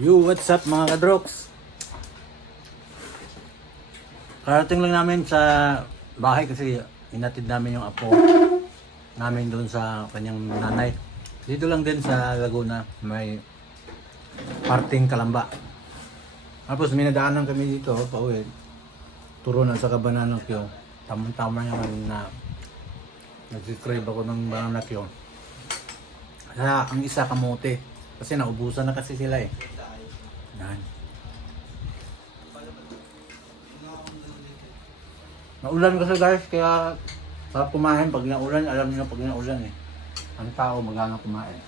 Yo, what's up mga kadroks? Karating lang namin sa bahay kasi inatid namin yung apo namin doon sa kanyang nanay. Dito lang din sa Laguna, may parting Kalamba. Tapos minadaanan kami dito, pauwi. Turunan sa Cabanano Kyo. Tamang-tama naman na nag-crave ako ng banana Kyo. Kaya ang isa kamote. Kasi naubusan na kasi sila eh. Yan. Naulan kasi guys, kaya sarap kumain pag naulan. Alam niyo pag naulan eh. Ang tao magana kumain.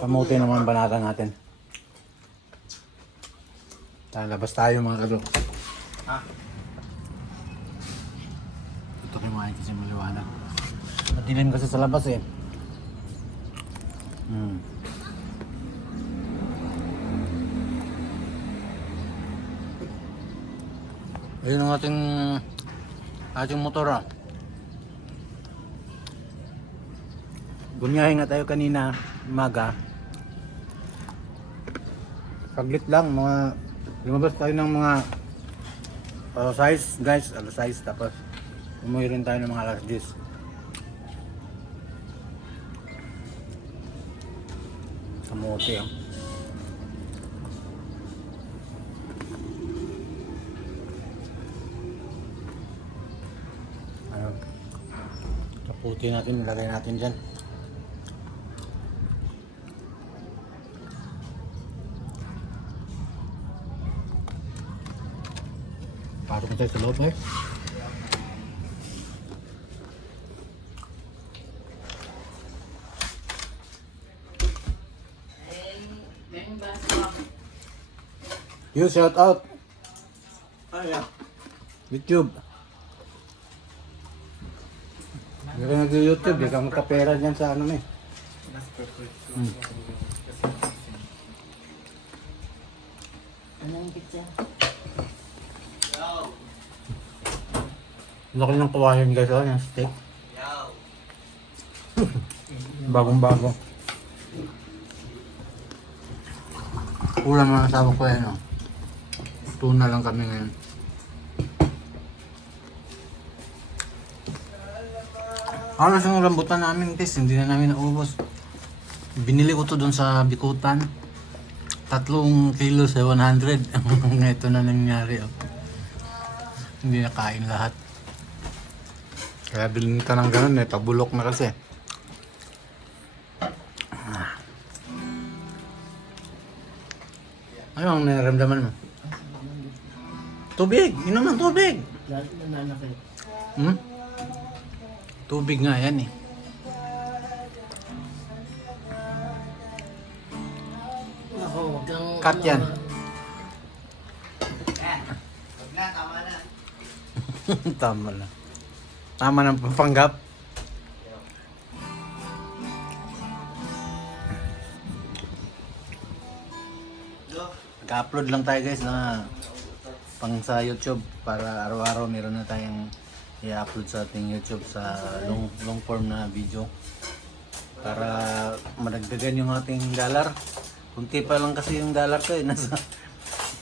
Kamote naman banata natin. Labas tayo mga kadok. Ha? Ito kumain kasi maliwanag. Madilim kasi sa labas eh. Ayun ang ating motor ah. Bumiyahe nga tayo kanina umaga. Saglit lang, mga lumabas tayo ng mga alas 6 guys, alas 6 tapos umuwi rin tayo ng mga alas 10. Kamote ah. Ayun. Kaputi natin, ilagay natin dyan. Pasok tayo sa loob eh. You shout out. YouTube. Hindi ka nag-YouTube, di ka magkapera dyan sa ano eh. Anong pizza? Laki ng kawayan guys, oh, yung steak. Bagong-bago. Ulam ng asawa ko yan, oh. Tuna lang kami ngayon. Halos yung rambutan namin guys, hindi na namin naubos. Binili ko to doon sa Bikutan. 3 kilo sa 100. Ito na nangyari, oh. Hindi na kain lahat. Kaya bilhin ka ng ganun eh, pabulok na kasi. Ano ang nararamdaman mo? Tubig! Inom ng tubig! Lahat nananakit. Tubig nga yan eh. Ako, huwag kang... Cut yan. Tama na. Tama ng papanggap. Nag-upload lang tayo guys na pang sa YouTube para araw-araw meron na tayong i-upload sa ating YouTube sa long form na video para madagdagan yung ating dollar. Kunti pa lang kasi yung dollar ko eh, nasa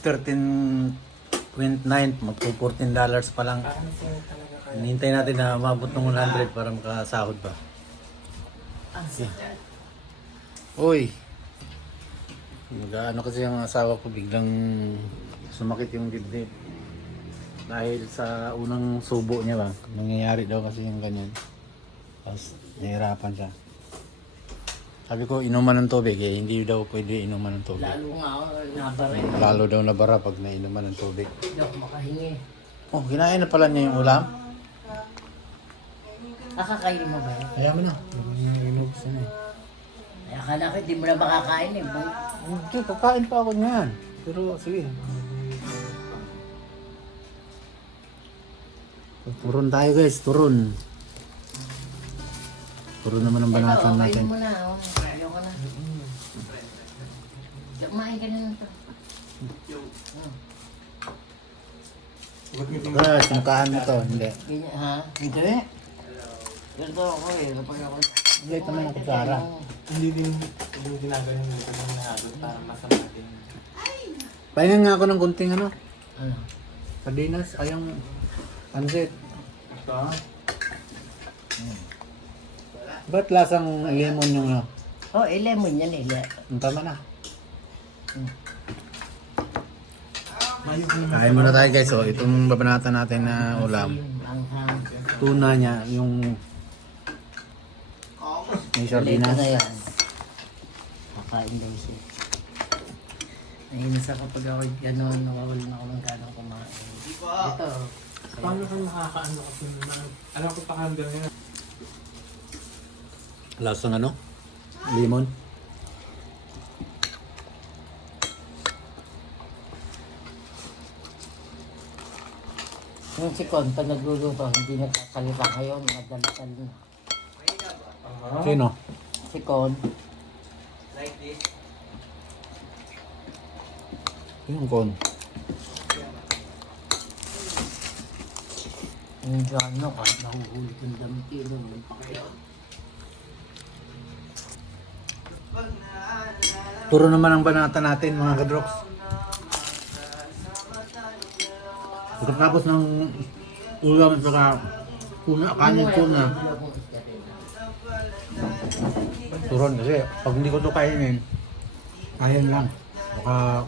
13.9, magpo $14 pa lang. Hinihintay natin na umabot ng 100 para makasahod pa. Uy! Ano kasi ang asawa ko biglang sumakit yung dibdib. Dahil sa unang subo niya ba, nangyayari daw kasi yung ganyan. Tapos nahihirapan siya. Sabi ko inuman ng tubig eh, hindi daw pwede inuman ng tubig. Lalo nga ako, nabara. Lalo daw nabara pag nainuman ng tubig. Hindi ako makahingi. Oh, kinain na pala niya yung ulam? Nakakainin mo ba yun? Kaya mo na. Inubos na eh. Ay, akala ko hindi mo na makakain eh. Hindi, kakain pa ako niyan. Pero sige. Turon tayo guys, turon. Turon naman ang banatan Ito, natin. kainin mo na. Ayoko na. Kumain ka na nito. Guys, sinukaan mo to, hindi. Ganyan, ha? Hindi. Ganito ako eh. Kapag ako Gait naman ang kutsara. Hindi din ginagawa yung dito ng nahagod para masama din. Pahingan nga ako ng kunting ano. Ano? Sardinas, ayang pansit. Ito. Ba't lasang lemon yung ano? Oh, lemon yan eh. Ang tama na. Mayo ko naman. Kain muna tayo guys. So, itong babanatan natin na ulam. Anghang. Tuna niya, yung may Late sardinas. na yan. Kakain daw siya. Nainis ako pag ako gano'n, nawawalan ako ng ganong kumain. Ito. Paano ka nakakaano kasi naman? Alam ko pa-handle niya. Lasang ano? Lemon. Yung si Con, pag nagluluto, hindi nagkasalita kayo, madalitan na. Sino? Si Con, Yung kon. yung gano'n, kahit nahuhulog yung dampi, naman pa kayo. Turo naman ang banata natin mga kadroks. Pagkatapos ng ulam at saka tuna, kanin tuna. Turon kasi pag hindi ko ito kainin, kain lang. Baka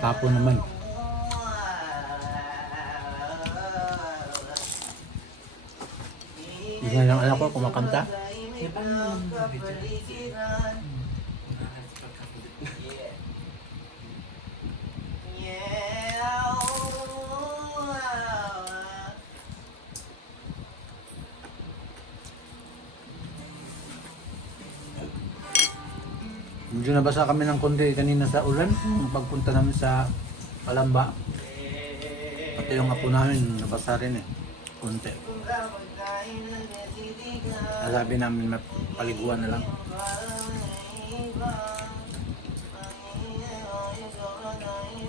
tapon naman. Isa lang anak ko kumakanta. Medyo nabasa kami ng konti kanina sa ulan. Pagpunta namin sa Palamba. Pati yung apo namin nabasa rin eh. Konti. Sabi namin mapaliguan na lang.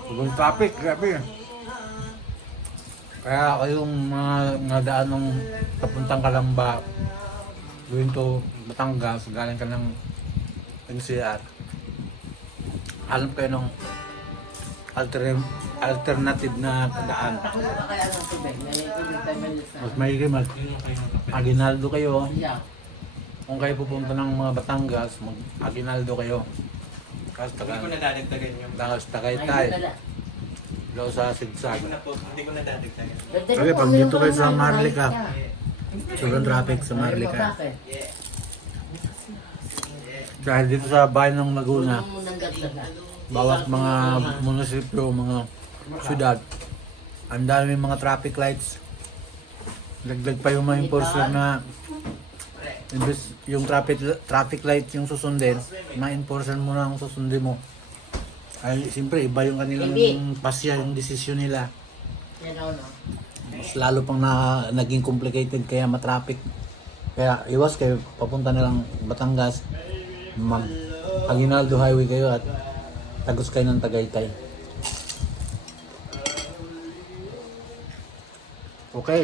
Yung traffic, grabe. Kaya kayong mga nadaan ng papuntang Kalamba, going to Batangas, galing ka ng NCR. Alam kayo ng alternative na daan. Ako na kaya ng tubig, nalikulit tayo malis na. Mas maigi mag Aguinaldo kayo. Siya, Kung kayo pupunta ng mga Batangas, mag Aguinaldo kayo. Kasi Hindi ko nadadagdagan yung... Batangas Tagaytay. ayun na lang. Daw sa Sigsag. Hindi ko nadadagdagan. Okay, pag dito kayo sa Marlica, sobrang traffic sa Marlica. Bakit? Dahil dito sa bayan ng Laguna, Unang munang ganda na. bawat mga munisipyo, mga syudad, ang dami mga traffic lights. Dagdag pa yung mga enforcer na imbes yung traffic light yung susundin, mga enforcer mo na ang susundin mo. Ay, siyempre, iba yung kanilang pasya, yung desisyon nila. Yan o, no? Mas lalo pang naging complicated kaya matraffic. Kaya iwas kayo, papunta na lang Batangas, mag Aguinaldo Highway kayo at tagos kayo ng Tagaytay. Okay.